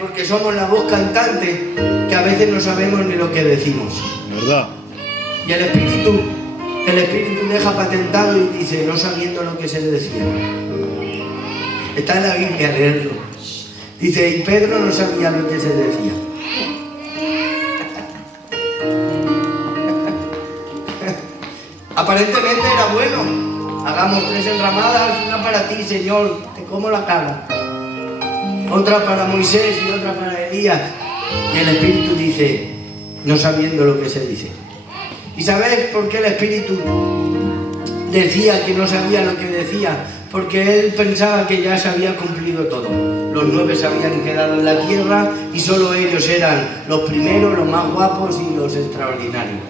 porque somos la voz cantante, que a veces no sabemos ni lo que decimos. ¿Verdad? Y el Espíritu deja patentado y dice, no sabiendo lo que se decía. Está en la Biblia, leerlo. Dice, y Pedro no sabía lo que se decía. Aparentemente era bueno. Hagamos 3 enramadas, una para ti, Señor, te como la cara. Otra para Moisés y otra para Elías. Y el Espíritu dice, no sabiendo lo que se dice. ¿Y sabéis por qué el Espíritu decía que no sabía lo que decía? Porque él pensaba que ya se había cumplido todo. Los 9 se habían quedado en la tierra y solo ellos eran los primeros, los más guapos y los extraordinarios.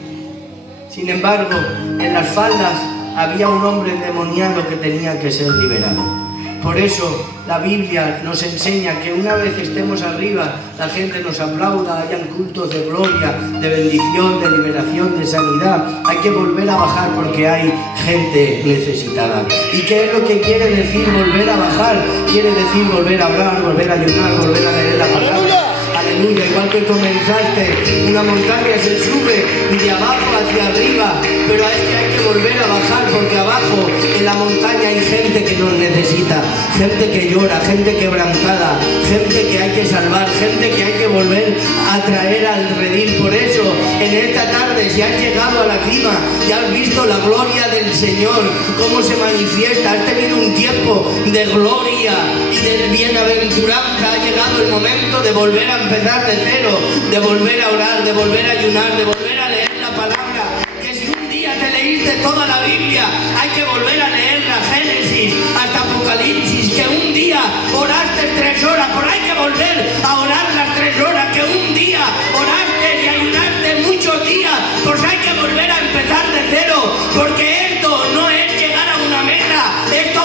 Sin embargo, en las faldas había un hombre endemoniado que tenía que ser liberado. Por eso la Biblia nos enseña que una vez estemos arriba, la gente nos aplauda, hayan cultos de gloria, de bendición, de liberación, de sanidad. Hay que volver a bajar porque hay gente necesitada. ¿Y qué es lo que quiere decir volver a bajar? Quiere decir volver a hablar, volver a ayunar, volver a leer la palabra. Aleluya, igual que comenzaste, una montaña se sube y de abajo hacia arriba, pero es que hay que volver a bajar porque abajo en la montaña hay gente que nos necesita, gente que llora, gente quebrantada, gente que hay que salvar, gente que hay que volver a traer al redil. Por eso, en esta tarde, si has llegado a la cima y has visto la gloria del Señor, cómo se manifiesta, has tenido un tiempo de gloria y de bienaventuranza, ha llegado el momento de volver a empezar de cero, de volver a orar, de volver a ayunar, de volver a leer la palabra. Que si un día te leíste toda la Biblia, hay que volver a leerla, Génesis hasta Apocalipsis. Que un día oraste 3 horas, pero hay que volver a orar las 3 horas. Que un día oraste y ayunaste muchos días, pues hay que volver a empezar de cero, porque esto no es llegar a una meta, esto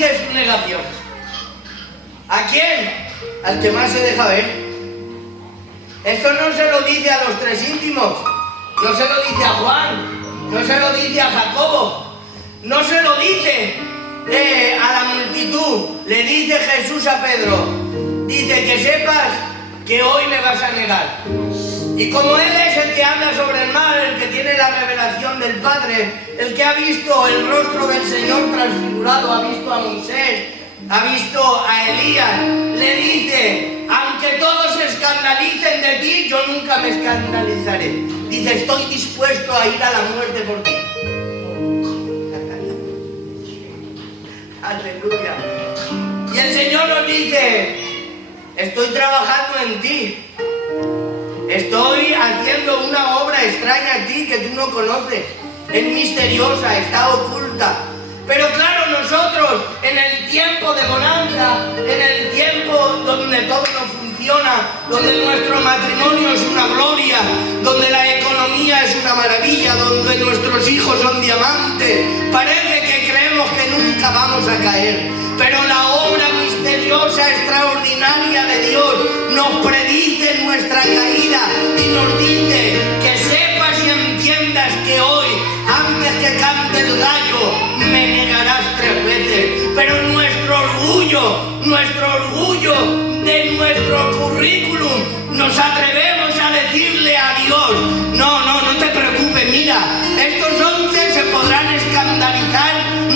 dice su negación. ¿A quién? Al que más se deja ver. Esto no se lo dice a los tres íntimos, no se lo dice a Juan, no se lo dice a Jacobo, no se lo dice a la multitud. Le dice Jesús a Pedro, dice que sepas que hoy me vas a negar. Y como Él es el que anda sobre el mar, el que tiene la revelación del Padre, el que ha visto el rostro del Señor transfigurado, ha visto a Moisés, ha visto a Elías, le dice, aunque todos se escandalicen de ti, yo nunca me escandalizaré. Dice, estoy dispuesto a ir a la muerte por ti. Aleluya. Y el Señor nos dice, estoy trabajando en ti. Estoy haciendo una obra extraña a ti que tú no conoces. Es misteriosa, está oculta. Pero claro, nosotros en el tiempo de bonanza, en el tiempo donde todo no funciona, donde nuestro matrimonio es una gloria, donde la economía es una maravilla, donde nuestros hijos son diamantes, parece que creemos que nunca vamos a caer. Pero la obra misteriosa, extraordinaria de Dios nos predice nuestra caída y nos dice que sepas y entiendas que hoy, antes que cante el gallo, me negarás 3 veces. Pero nuestro orgullo de nuestro currículum, nos atrevemos a decirle a Dios, no te preocupes, mira, estos 11 se podrán escandalizar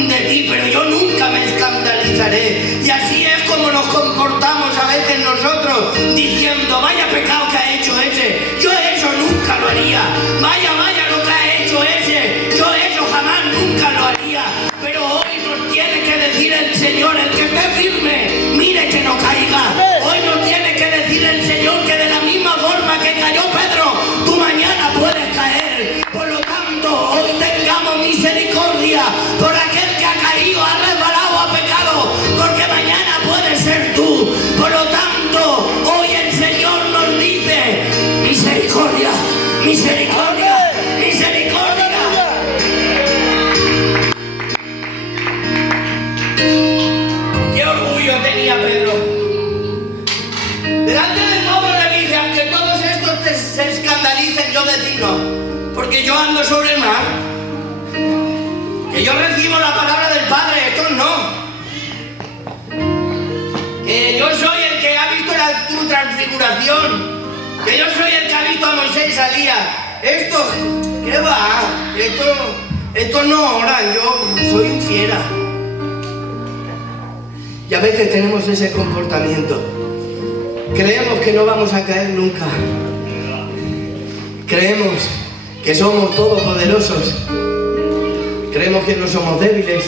de ti, pero yo nunca me escandalizaré. Y así es como nos comportamos a veces nosotros, diciendo, vaya pecado que ha hecho ese, yo eso nunca lo haría, vaya lo que ha hecho ese, yo eso jamás nunca lo haría. Pero hoy nos tiene que decir el Señor, el que esté firme, mire que no caiga. Hoy nos tiene que decir el Señor que de la misma forma que cayó Pedro, tú mañana puedes caer. Por lo tanto, hoy tengamos misericordia por aquel que ha caído, ha resbalado, ha pecado, porque mañana puede ser tú. Por lo tanto, hoy el Señor nos dice, misericordia, misericordia, misericordia. Qué orgullo tenía Pedro. Delante de todos le dice, aunque todos estos se escandalicen, yo de ti no, porque yo ando sobre el mar, que yo recibo la palabra del Padre, estos no. Que yo soy el que ha visto tu transfiguración, que yo soy el que ha visto a Moisés y a Elías. Estos, ¿qué va? Estos no oran, yo soy un fiera. Y a veces tenemos ese comportamiento. Creemos que no vamos a caer nunca. Creemos que somos todopoderosos. Creemos que no somos débiles,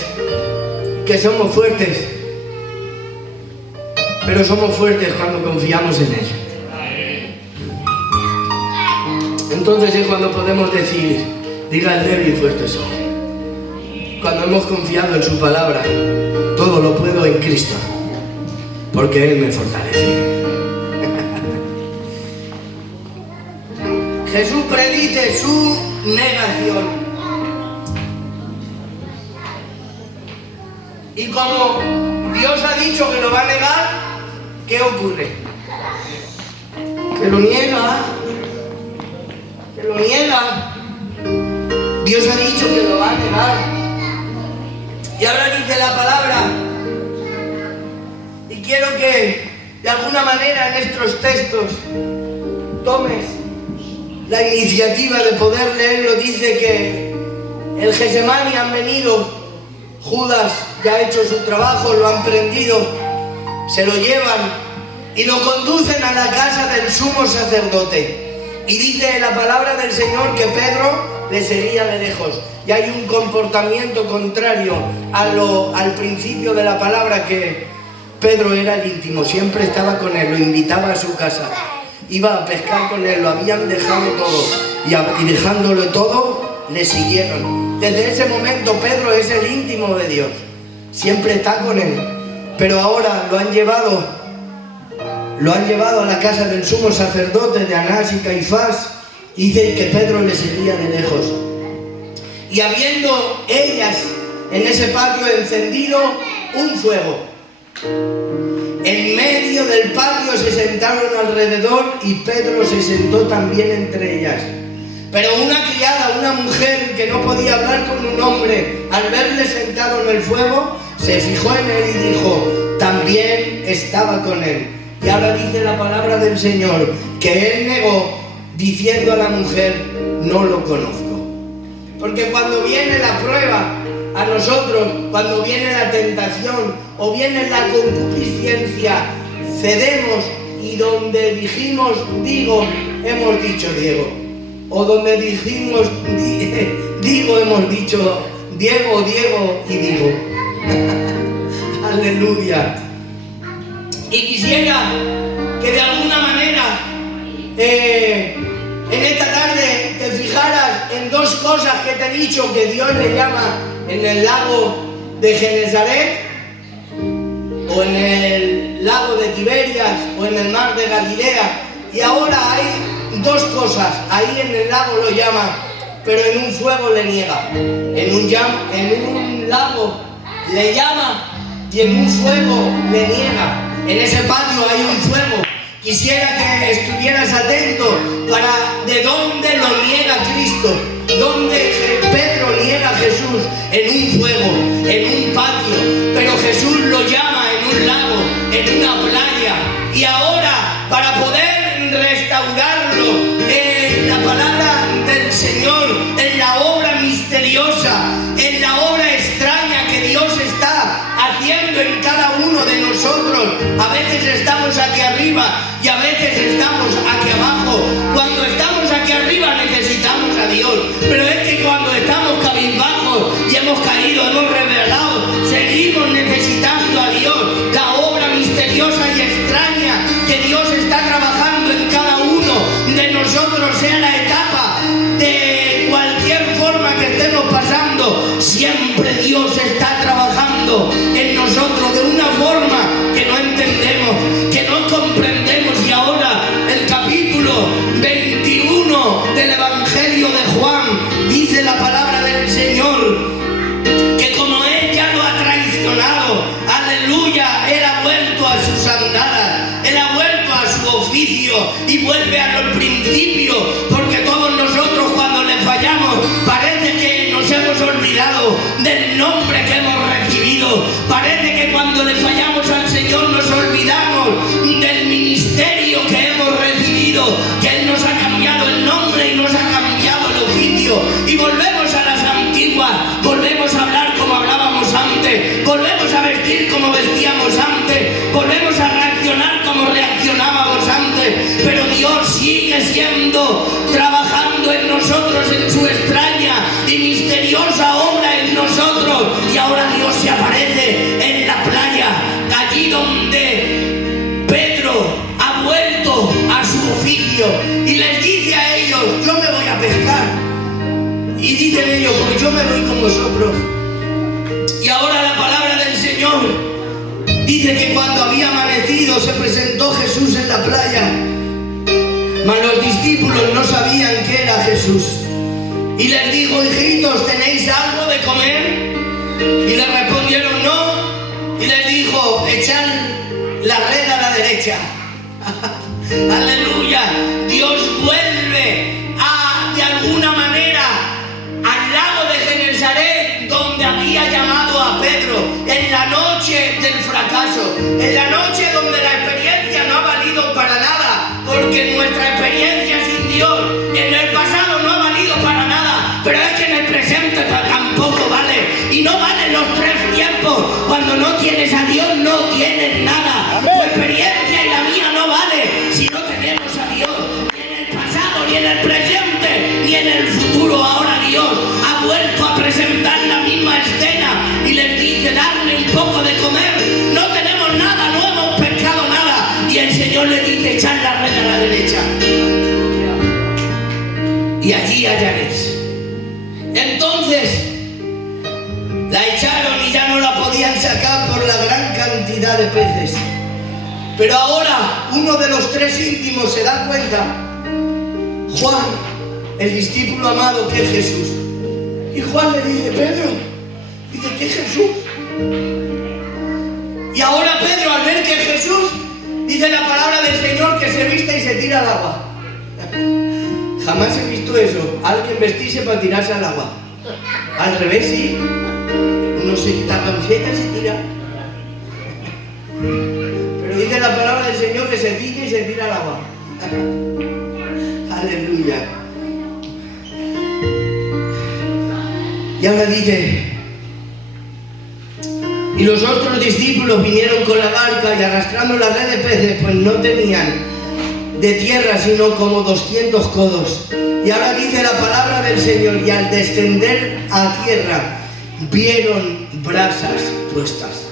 que somos fuertes. Pero somos fuertes cuando confiamos en Él. Entonces es cuando podemos decir, diga el débil y fuerte soy. Cuando hemos confiado en su palabra, todo lo puedo en Cristo, porque Él me fortalece. Jesús predice su negación. Y como Dios ha dicho que lo va a negar, ¿qué ocurre? Que lo niega. Que lo niega. Dios ha dicho que lo va a negar. Y ahora dice la palabra. Y quiero que de alguna manera en estos textos tomes la iniciativa de poder leerlo. Dice que el Getsemaní han venido, Judas ya ha hecho su trabajo, lo han prendido, se lo llevan y lo conducen a la casa del sumo sacerdote. Y dice la palabra del Señor que Pedro le seguía de lejos. Y hay un comportamiento contrario al principio de la palabra, que Pedro era el íntimo, siempre estaba con él, lo invitaba a su casa, iba a pescar con él, lo habían dejado todo, y dejándolo todo, le siguieron. Desde ese momento Pedro es el íntimo de Dios, siempre está con él. Pero ahora lo han llevado a la casa del sumo sacerdote, de Anás y Caifás. Dice que Pedro le seguía de lejos. Y habiendo ellas en ese patio encendido un fuego. En medio del patio se sentaron alrededor y Pedro se sentó también entre ellas. Pero una criada, una mujer que no podía hablar con un hombre, al verle sentado en el fuego, se fijó en él y dijo, también estaba con él. Y ahora dice la palabra del Señor, que él negó, diciendo a la mujer, no lo conozco. Porque cuando viene la prueba a nosotros, cuando viene la tentación o viene la concupiscencia, cedemos y donde dijimos digo, hemos dicho Diego. O donde dijimos digo, hemos dicho Diego y digo. Aleluya. Y quisiera que de alguna manera en esta tarde te fijaras en dos cosas que te he dicho que Dios le llama en el lago de Genesaret, o en el lago de Tiberias, o en el mar de Galilea. Y ahora hay dos cosas. Ahí en el lago lo llama, pero en un fuego le niega. En un lago le llama y en un fuego le niega. En ese patio hay un fuego. Quisiera que estuvieras atento para de dónde lo niega Cristo, dónde Pedro niega a Jesús, en un fuego, en un patio, pero Jesús lo llama en un lago, en una playa. Y ahora, para poder restaurarlo, en la palabra del Señor, en la obra misteriosa, en la obra extraña que Dios está haciendo en cada uno de nosotros. A veces estamos aquí arriba y a veces estamos aquí abajo. Cuando estamos aquí arriba necesitamos a Dios, pero es que cuando estamos cabizbajos y hemos caído, hemos rebelado, seguimos necesitando a Dios. La obra misteriosa y extraña que Dios está trabajando en cada uno de nosotros, sea la etapa de cualquier forma que estemos pasando, siempre Dios está trabajando en nosotros de una forma que no entendemos, que no comprendemos. Y ahora el capítulo 21 del Evangelio de Juan dice la palabra del Señor que como Él ya lo ha traicionado, aleluya, Él ha vuelto a sus andadas, Él ha vuelto a su oficio y vuelve a los principios, porque todos nosotros cuando le fallamos parece que nos hemos olvidado del nombre que hemos recibido. Parece que cuando le fallamos al Señor nos olvidamos del ministerio que hemos recibido, que Él nos ha cambiado el nombre y nos ha cambiado el oficio, y volvemos a las antiguas, volvemos a hablar como hablábamos antes, volvemos a vestir como vestíamos antes, volvemos a reaccionar como reaccionábamos antes, pero Dios sigue trabajando en nosotros en su extraña y misteriosa obra en nosotros. Y ahora Dios se aparece en la playa, allí donde Pedro ha vuelto a su oficio, y les dice a ellos, yo me voy a pescar. Y dicen ellos, pues yo me voy con vosotros. Y ahora la palabra del Señor dice que cuando había amanecido se presentó Jesús en la playa, mas los discípulos no sabían que era Jesús. Y les dijo, hijitos, ¿tenéis algo de comer? Y le respondieron no. Y les dijo, echad la red a la derecha. Aleluya. Dios vuelve de alguna manera al lago de Genesaret, donde había llamado a Pedro, en la noche del fracaso, en la noche donde la experiencia no ha valido para nada, porque nuestra experiencia sin Dios en el pasado no ha valido para nada, pero es que en el presente tampoco vale, y no valen los tres tiempos. Cuando no tienes a Dios no tienes nada. Tu experiencia y la mía no vale si no tenemos a Dios, ni en el pasado, ni en el presente, ni en el futuro. Ahora Dios ha vuelto a presentar la misma escena y les dice, darme un poco de comer. No tenemos nada, no hemos pescado nada. Y el Señor le dice, echad la red a la derecha y allí hallaréis. Entonces la echaron y ya no la podían sacar por la gran cantidad de peces. Pero ahora uno de los tres íntimos se da cuenta, Juan, el discípulo amado, que es Jesús. Y Juan le dice, Pedro, dice, ¿qué es Jesús? Jesús, dice la palabra del Señor que se viste y se tira al agua. Jamás he visto eso, alguien vestirse para tirarse al agua. Al revés, sí. Uno se quita camiseta y se tira. Pero dice la palabra del Señor que se ciñe y se tira al agua. Aleluya. Y ahora dice: y los otros discípulos vinieron con la barca y arrastrando la red de peces, pues no tenían de tierra sino como 200 codos. Y ahora dice la palabra del Señor: y al descender a tierra vieron brasas puestas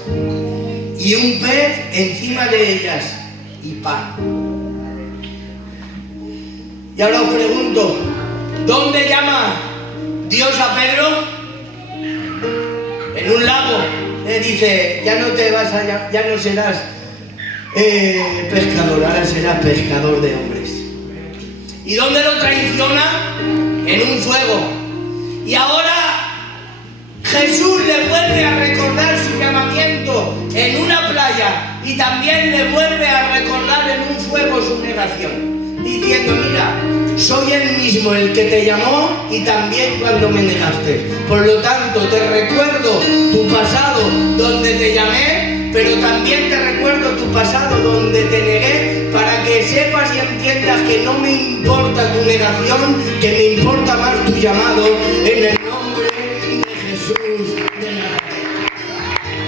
y un pez encima de ellas y pan. Y ahora os pregunto, ¿dónde llama Dios a Pedro? En un lago. Le dice: ya no serás pescador, ahora serás pescador de hombres. ¿Y dónde lo traiciona? En un fuego. Y ahora Jesús le vuelve a recordar su llamamiento en una playa y también le vuelve a recordar en un fuego su negación, diciendo: mira, soy el mismo el que te llamó y también cuando me negaste. Por lo tanto, te recuerdo tu pasado donde te llamé, pero también te recuerdo tu pasado donde te negué, para que sepas y entiendas que no me importa tu negación, que me importa más tu llamado, en el nombre de Jesús de Nazaret.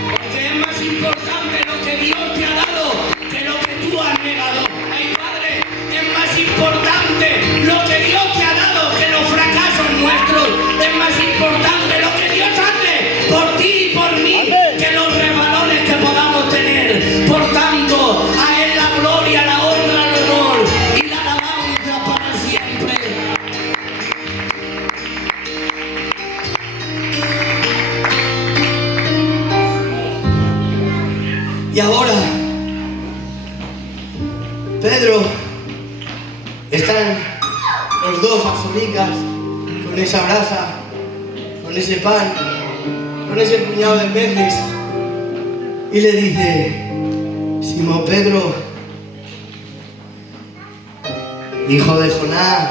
Porque es más importante lo que Dios te ha dado que lo que tú has negado. Ay, Padre, es más importante lo que Dios te ha dado que los fracasos nuestros. Es más importante lo que Dios hace por ti y por mí que los rebalones que podamos tener. Por tanto, a Él la gloria, la honra, el honor y la alabanza para siempre. Y ahora, Pedro, están los dos afonicas con esa brasa, con ese pan, con ese puñado de peces, y le dice: Simón Pedro, hijo de Jonás,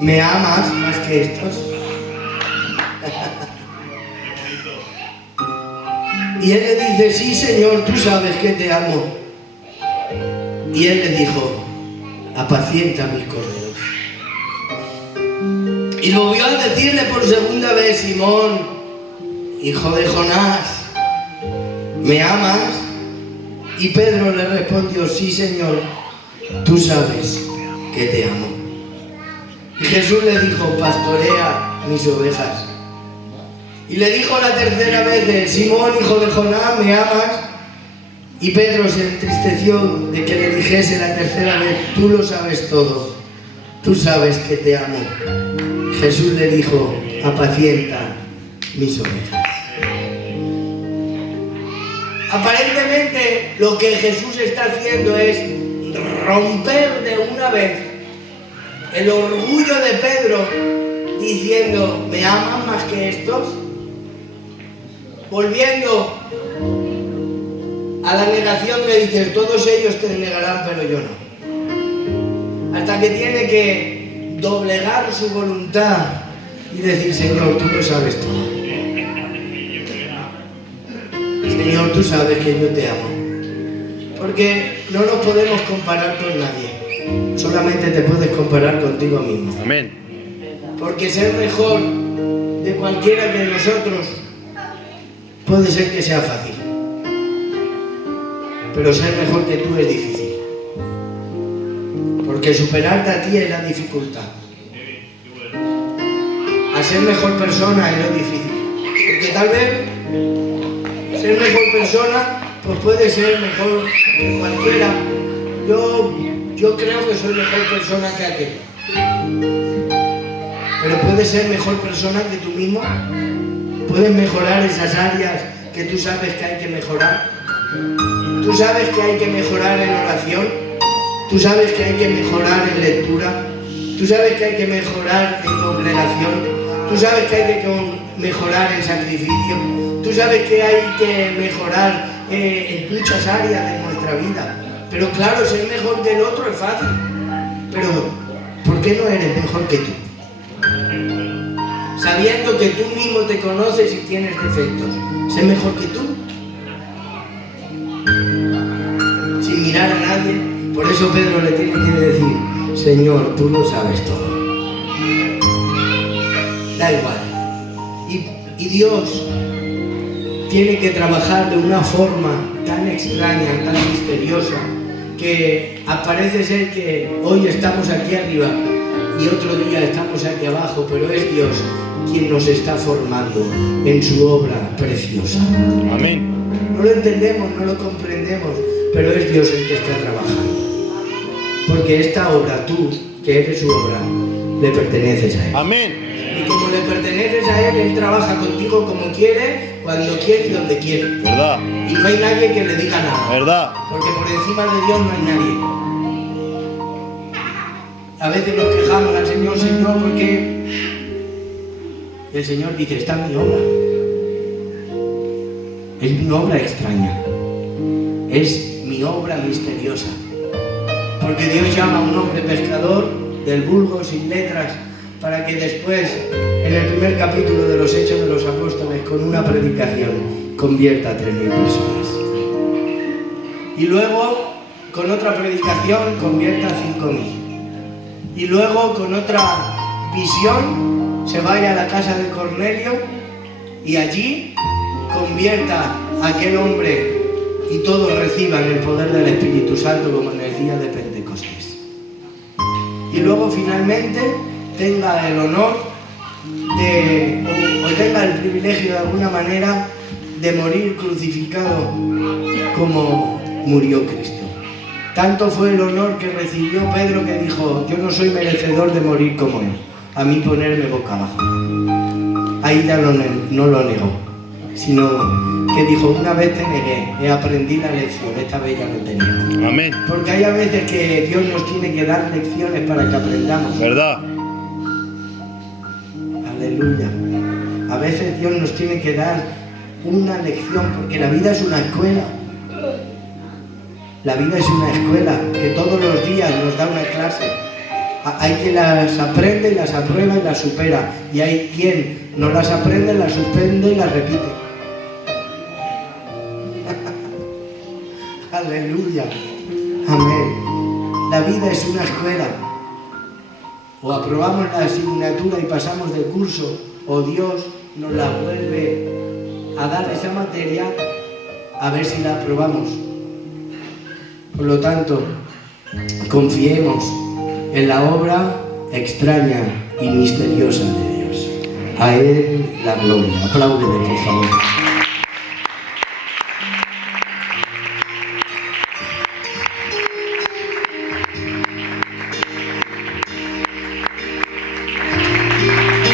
¿me amas más que estos? Y él le dice: sí, Señor, tú sabes que te amo. Y él le dijo: apacienta mis corderos. Y volvió a decirle por segunda vez: Simón, hijo de Jonás, ¿me amas? Y Pedro le respondió: sí, Señor, tú sabes que te amo. Y Jesús le dijo: pastorea mis ovejas. Y le dijo la tercera vez: Simón, hijo de Jonás, ¿me amas? Y Pedro se entristeció de que le dijese la tercera vez: tú lo sabes todo, tú sabes que te amo. Jesús le dijo: apacienta mis ovejas. Aparentemente lo que Jesús está haciendo es romper de una vez el orgullo de Pedro, diciendo: ¿me aman más que estos? Volviendo a la negación, le dice: todos ellos te negarán, pero yo no. Hasta que tiene que doblegar su voluntad y decir: Señor, tú lo sabes todo. Señor, tú sabes que yo te amo. Porque no nos podemos comparar con nadie. Solamente te puedes comparar contigo mismo. Amén. Porque ser mejor de cualquiera de nosotros puede ser que sea fácil, pero ser mejor que tú es difícil, porque superarte a ti es la dificultad. A ser mejor persona es lo difícil, porque tal vez ser mejor persona pues puede ser mejor que cualquiera. Yo creo que soy mejor persona que aquel, pero puedes ser mejor persona que tú mismo. Puedes mejorar esas áreas que tú sabes que hay que mejorar. Tú sabes que hay que mejorar en oración. Tú sabes que hay que mejorar en lectura. Tú sabes que hay que mejorar en congregación. Tú sabes que hay que mejorar en sacrificio. Tú sabes que hay que mejorar en muchas áreas de nuestra vida. Pero claro, ser mejor que el otro es fácil. Pero, ¿por qué no eres mejor que tú? Sabiendo que tú mismo te conoces y tienes defectos, ¿ser mejor que tú? Sin mirar a nadie. Por eso Pedro le tiene que decir: Señor, tú lo sabes todo. Da igual. Y Dios tiene que trabajar de una forma tan extraña, tan misteriosa, que parece ser que hoy estamos aquí arriba y otro día estamos aquí abajo, pero es Dios quien nos está formando en su obra preciosa. Amén. No lo entendemos, no lo comprendemos, pero es Dios el que está trabajando. Porque esta obra, tú, que eres su obra, le perteneces a Él. Amén. Y como le perteneces a Él, Él trabaja contigo como quiere, cuando quiere y donde quiere. ¿Verdad? Y no hay nadie que le diga nada. ¿Verdad? Porque por encima de Dios no hay nadie. A veces nos quejamos al Señor, Señor, ¿por qué? Y el Señor dice: esta es mi obra. Es mi obra extraña. Es mi obra misteriosa. Porque Dios llama a un hombre pescador del vulgo, sin letras, para que después, en el primer capítulo de los Hechos de los Apóstoles, con una predicación, convierta a 3.000 personas. Y luego, con otra predicación, convierta a 5.000. Y luego, con otra visión, se vaya a la casa de Cornelio y allí convierta a aquel hombre y todos reciban el poder del Espíritu Santo como en el día de Pentecostés. Y luego, finalmente, tenga el honor o tenga el privilegio de alguna manera de morir crucificado como murió Cristo. Tanto fue el honor que recibió Pedro que dijo: yo no soy merecedor de morir como Él, a mí ponerme boca abajo. Ahí ya no lo negó, sino que dijo: una vez te negué, aprendí la lección, esta vez ya no te niego. Amén. Porque hay a veces que Dios nos tiene que dar lecciones para que aprendamos. ¿Verdad? Aleluya. A veces Dios nos tiene que dar una lección, porque la vida es una escuela. La vida es una escuela que todos los días nos da una clase. Hay quien las aprende y las aprueba y las supera. Y hay quien no las aprende, las suspende y las repite. Aleluya. Amén. La vida es una escuela. O aprobamos la asignatura y pasamos de curso, o Dios nos la vuelve a dar esa materia a ver si la aprobamos. Por lo tanto, confiemos en la obra extraña y misteriosa de Dios. A Él la gloria. Apláudele, por favor.